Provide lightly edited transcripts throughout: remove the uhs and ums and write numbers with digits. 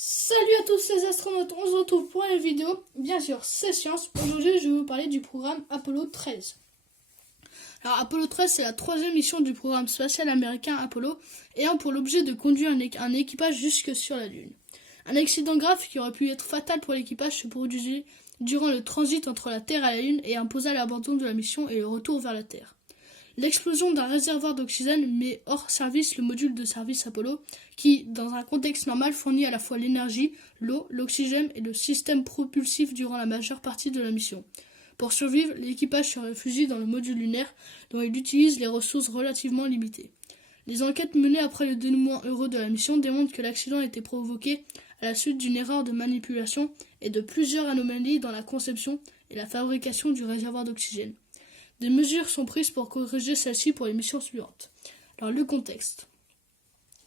Salut à tous les astronautes, on se retrouve pour une vidéo, bien sûr c'est science. Aujourd'hui je vais vous parler du programme Apollo 13. Alors Apollo 13 c'est la troisième mission du programme spatial américain Apollo, ayant pour l'objet de conduire un équipage jusque sur la Lune. Un accident grave qui aurait pu être fatal pour l'équipage se produisit durant le transit entre la Terre et la Lune et imposa l'abandon de la mission et le retour vers la Terre. L'explosion d'un réservoir d'oxygène met hors service le module de service Apollo qui, dans un contexte normal, fournit à la fois l'énergie, l'eau, l'oxygène et le système propulsif durant la majeure partie de la mission. Pour survivre, l'équipage se réfugie dans le module lunaire dont il utilise les ressources relativement limitées. Les enquêtes menées après le dénouement heureux de la mission démontrent que l'accident a été provoqué à la suite d'une erreur de manipulation et de plusieurs anomalies dans la conception et la fabrication du réservoir d'oxygène. Des mesures sont prises pour corriger celles-ci pour les missions suivantes. Alors le contexte.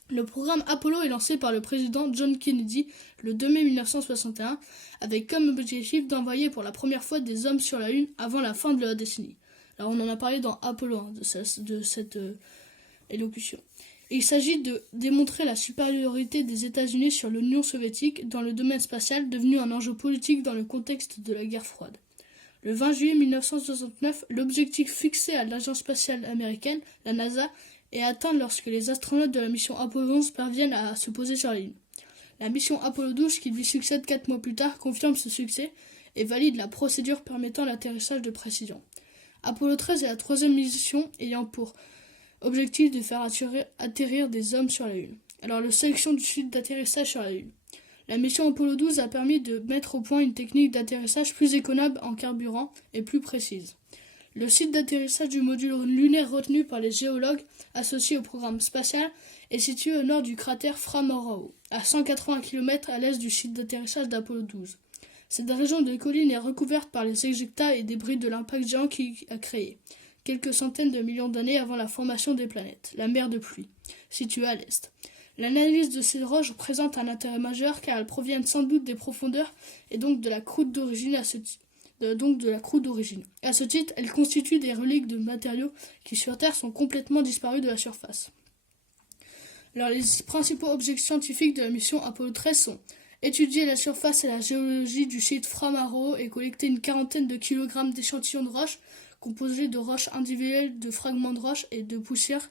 Le programme Apollo est lancé par le président John Kennedy le 2 mai 1961 avec comme objectif d'envoyer pour la première fois des hommes sur la Lune avant la fin de la décennie. Alors on en a parlé dans Apollo 1 de cette élocution. Il s'agit de démontrer la supériorité des États-Unis sur l'Union soviétique dans le domaine spatial, devenu un enjeu politique dans le contexte de la guerre froide. Le 20 juillet 1969, l'objectif fixé à l'agence spatiale américaine, la NASA, est atteint lorsque les astronautes de la mission Apollo 11 parviennent à se poser sur la Lune. La mission Apollo 12, qui lui succède 4 mois plus tard, confirme ce succès et valide la procédure permettant l'atterrissage de précision. Apollo 13 est la troisième mission ayant pour objectif de faire atterrir des hommes sur la Lune. Alors, la sélection du site d'atterrissage sur la Lune. La mission Apollo 12 a permis de mettre au point une technique d'atterrissage plus économe en carburant et plus précise. Le site d'atterrissage du module lunaire retenu par les géologues associés au programme spatial est situé au nord du cratère Fra Mauro, à 180 km à l'est du site d'atterrissage d'Apollo 12. Cette région de collines est recouverte par les éjectats et débris de l'impact géant qui a créé, quelques centaines de millions d'années avant la formation des planètes, la mer de pluie, située à l'est. L'analyse de ces roches présente un intérêt majeur car elles proviennent sans doute des profondeurs et donc de la croûte d'origine. À ce titre, elles constituent des reliques de matériaux qui sur Terre sont complètement disparus de la surface. Alors, les principaux objectifs scientifiques de la mission Apollo 13 sont étudier la surface et la géologie du site Fra Mauro et collecter une quarantaine de kilogrammes d'échantillons de roches composés de roches individuelles, de fragments de roches et de poussière.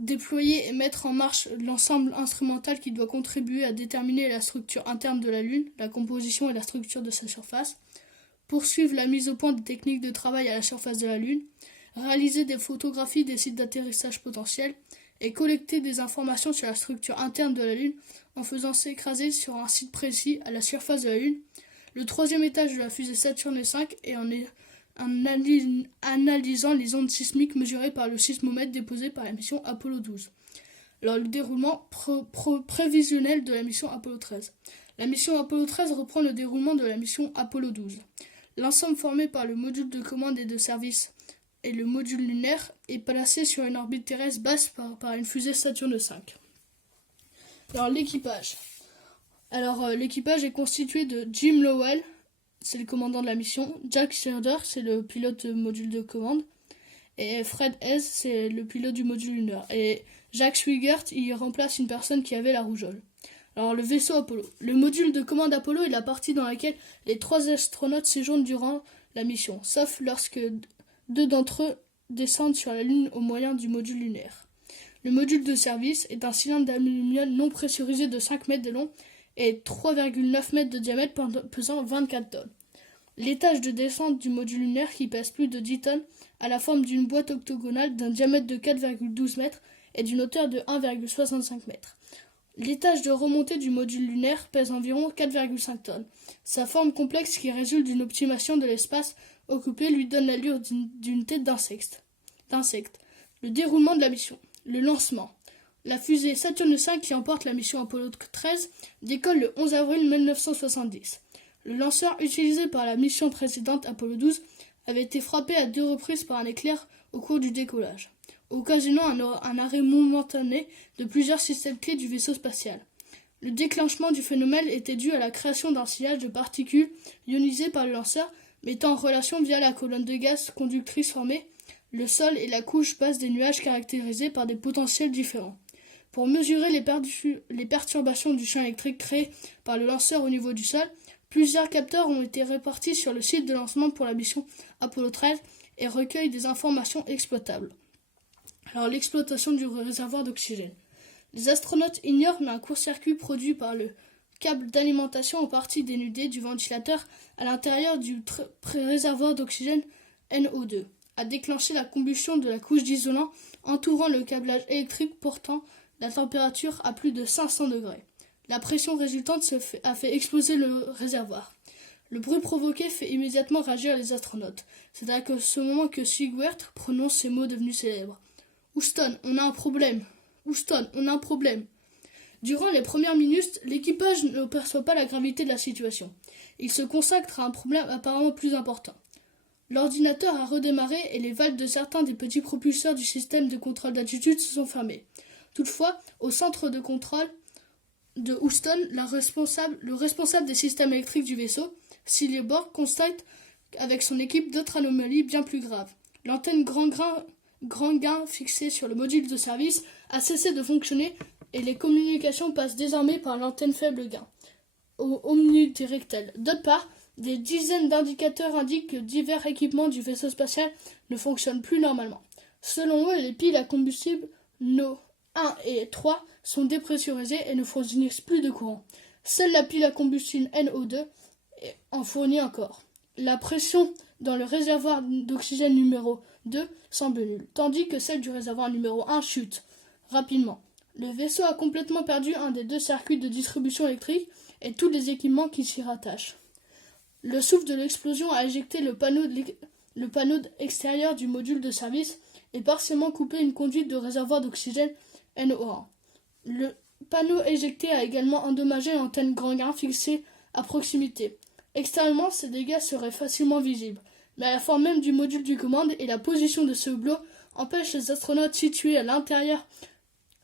Déployer et mettre en marche l'ensemble instrumental qui doit contribuer à déterminer la structure interne de la Lune, la composition et la structure de sa surface. Poursuivre la mise au point des techniques de travail à la surface de la Lune. Réaliser des photographies des sites d'atterrissage potentiels. Et collecter des informations sur la structure interne de la Lune en faisant s'écraser sur un site précis à la surface de la Lune. Le troisième étage de la fusée Saturne V et en analysant les ondes sismiques mesurées par le sismomètre déposé par la mission Apollo 12. Alors, le déroulement prévisionnel de la mission Apollo 13. La mission Apollo 13 reprend le déroulement de la mission Apollo 12. L'ensemble formé par le module de commande et de service et le module lunaire est placé sur une orbite terrestre basse par une fusée Saturne V. Alors, l'équipage. L'équipage est constitué de Jim Lowell, c'est le commandant de la mission, Jack Shearder, c'est le pilote module de commande, et Fred Hess, c'est le pilote du module lunaire. Et Jack Swigert, il remplace une personne qui avait la rougeole. Alors, le vaisseau Apollo. Le module de commande Apollo est la partie dans laquelle les 3 astronautes séjournent durant la mission, sauf lorsque 2 d'entre eux descendent sur la Lune au moyen du module lunaire. Le module de service est un cylindre d'aluminium non pressurisé de 5 mètres de long et 3,9 mètres de diamètre pesant 24 tonnes. L'étage de descente du module lunaire qui pèse plus de 10 tonnes a la forme d'une boîte octogonale d'un diamètre de 4,12 mètres et d'une hauteur de 1,65 mètres. L'étage de remontée du module lunaire pèse environ 4,5 tonnes. Sa forme complexe qui résulte d'une optimisation de l'espace occupé lui donne l'allure d'une tête d'insecte. Le déroulement de la mission. Le lancement. La fusée Saturne V qui emporte la mission Apollo 13 décolle le 11 avril 1970. Le lanceur utilisé par la mission précédente Apollo 12 avait été frappé à 2 reprises par un éclair au cours du décollage, occasionnant un arrêt momentané de plusieurs systèmes clés du vaisseau spatial. Le déclenchement du phénomène était dû à la création d'un sillage de particules ionisées par le lanceur, mettant en relation via la colonne de gaz conductrice formée, le sol et la couche basse des nuages caractérisés par des potentiels différents. Pour mesurer les perturbations du champ électrique créées par le lanceur au niveau du sol, plusieurs capteurs ont été répartis sur le site de lancement pour la mission Apollo 13 et recueillent des informations exploitables. Alors, l'exploitation du réservoir d'oxygène. Les astronautes ignorent mais un court-circuit produit par le câble d'alimentation en partie dénudé du ventilateur à l'intérieur du réservoir d'oxygène NO2 a déclenché la combustion de la couche d'isolant entourant le câblage électrique portant la température à plus de 500 degrés. La pression résultante a fait exploser le réservoir. Le bruit provoqué fait immédiatement réagir les astronautes. C'est à ce moment que Sigwert prononce ces mots devenus célèbres. « Houston, on a un problème. Houston, on a un problème. » Durant les premières minutes, l'équipage ne perçoit pas la gravité de la situation. Il se consacre à un problème apparemment plus important. L'ordinateur a redémarré et les valves de certains des petits propulseurs du système de contrôle d'altitude se sont fermées. Toutefois, au centre de contrôle de Houston, le responsable des systèmes électriques du vaisseau, Cillian Borg, constate avec son équipe d'autres anomalies bien plus graves. L'antenne grand gain fixée sur le module de service a cessé de fonctionner et les communications passent désormais par l'antenne faible gain, omnidirectionnelle. D'autre part, des dizaines d'indicateurs indiquent que divers équipements du vaisseau spatial ne fonctionnent plus normalement. Selon eux, les piles à combustible No 1 et 3 sont dépressurisées et ne fournissent plus de courant. Seule la pile à combustible NO2 en fournit encore. La pression dans le réservoir d'oxygène numéro 2 semble nulle, tandis que celle du réservoir numéro 1 chute rapidement. Le vaisseau a complètement perdu un des deux circuits de distribution électrique et tous les équipements qui s'y rattachent. Le souffle de l'explosion a éjecté le panneau extérieur du module de service et partiellement coupé une conduite de réservoir d'oxygène NO1. Le panneau éjecté a également endommagé l'antenne grand gain fixée à proximité. Extérieurement, ces dégâts seraient facilement visibles, mais à la forme même du module du commande et la position de ce hublot empêchent les astronautes situés à l'intérieur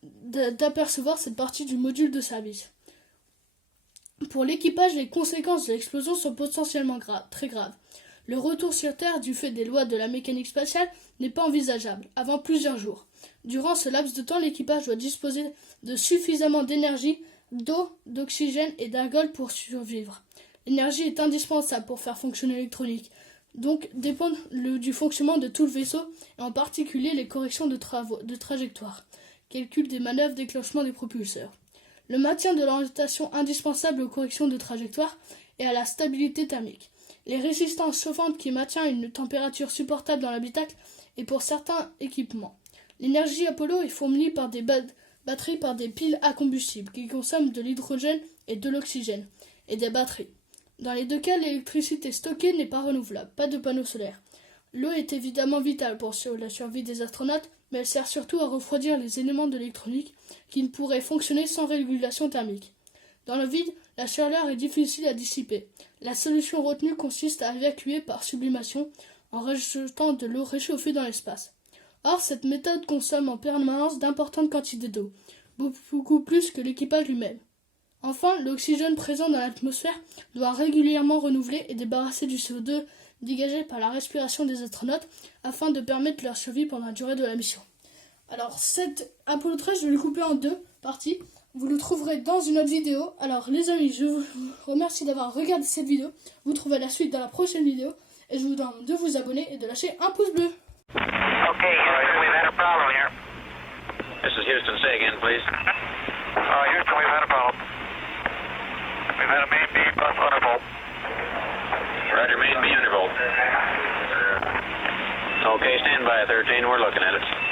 d'apercevoir cette partie du module de service. Pour l'équipage, les conséquences de l'explosion sont potentiellement très graves. Le retour sur Terre du fait des lois de la mécanique spatiale n'est pas envisageable avant plusieurs jours. Durant ce laps de temps, l'équipage doit disposer de suffisamment d'énergie, d'eau, d'oxygène et d'ergols pour survivre. L'énergie est indispensable pour faire fonctionner l'électronique, donc dépend du fonctionnement de tout le vaisseau et en particulier les corrections de trajectoire, calcul des manœuvres, déclenchement des propulseurs. Le maintien de l'orientation indispensable aux corrections de trajectoire et à la stabilité thermique. Les résistances chauffantes qui maintiennent une température supportable dans l'habitacle et pour certains équipements. L'énergie Apollo est fournie par des batteries par des piles à combustible qui consomment de l'hydrogène et de l'oxygène et des batteries. Dans les deux cas, l'électricité stockée n'est pas renouvelable, pas de panneaux solaires. L'eau est évidemment vitale pour la survie des astronautes, mais elle sert surtout à refroidir les éléments de l'électronique qui ne pourraient fonctionner sans régulation thermique. Dans le vide, la chaleur est difficile à dissiper. La solution retenue consiste à évacuer par sublimation en rejetant de l'eau réchauffée dans l'espace. Or, cette méthode consomme en permanence d'importantes quantités d'eau, beaucoup plus que l'équipage lui-même. Enfin, l'oxygène présent dans l'atmosphère doit régulièrement renouveler et débarrasser du CO2 dégagé par la respiration des astronautes afin de permettre leur survie pendant la durée de la mission. Alors, cette Apollo 13, je vais le couper en deux parties. Vous le trouverez dans une autre vidéo. Alors, les amis, je vous remercie d'avoir regardé cette vidéo. Vous trouverez la suite dans la prochaine vidéo. Et je vous demande de vous abonner et de lâcher un pouce bleu. Okay, Houston, we've had a problem here. This is Houston. Say again, please. Houston, we've had a problem. We've had a main beam bus undervolt. Roger, main B undervolt. Okay, stand by, 13. We're looking at it.